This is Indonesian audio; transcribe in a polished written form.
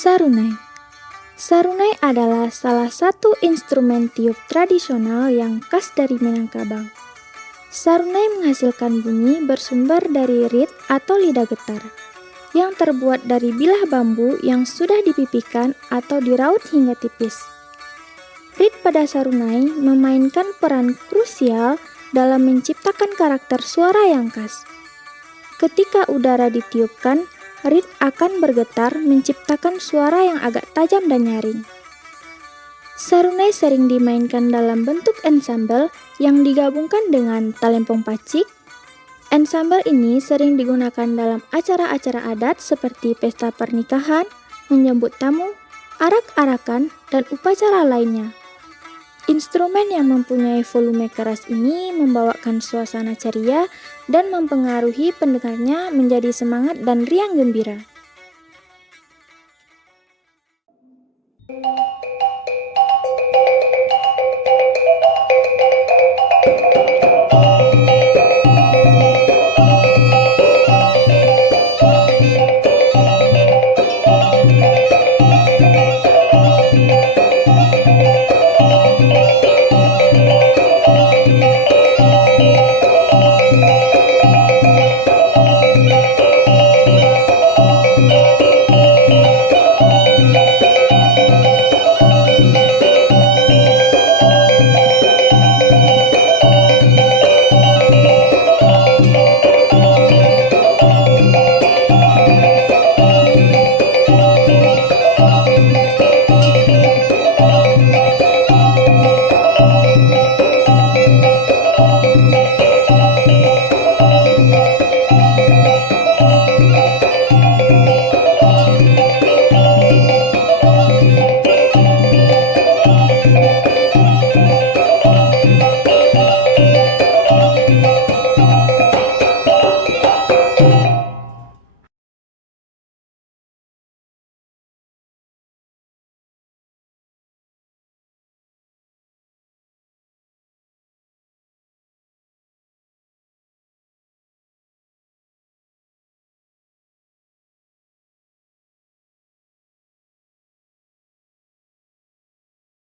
Sarunai. Sarunai adalah salah satu instrumen tiup tradisional yang khas dari Minangkabau. Sarunai menghasilkan bunyi bersumber dari reed atau lidah getar, yang terbuat dari bilah bambu yang sudah dipipikan atau diraut hingga tipis. Reed pada sarunai memainkan peran krusial dalam menciptakan karakter suara yang khas. Ketika udara ditiupkan, reed akan bergetar menciptakan suara yang agak tajam dan nyaring. Sarunai sering dimainkan dalam bentuk ensemble yang digabungkan dengan talempong pacik. Ensemble ini sering digunakan dalam acara-acara adat seperti pesta pernikahan, menyambut tamu, arak-arakan, dan upacara lainnya. Instrumen yang mempunyai volume keras ini membawakan suasana ceria dan mempengaruhi pendengarnya menjadi semangat dan riang gembira.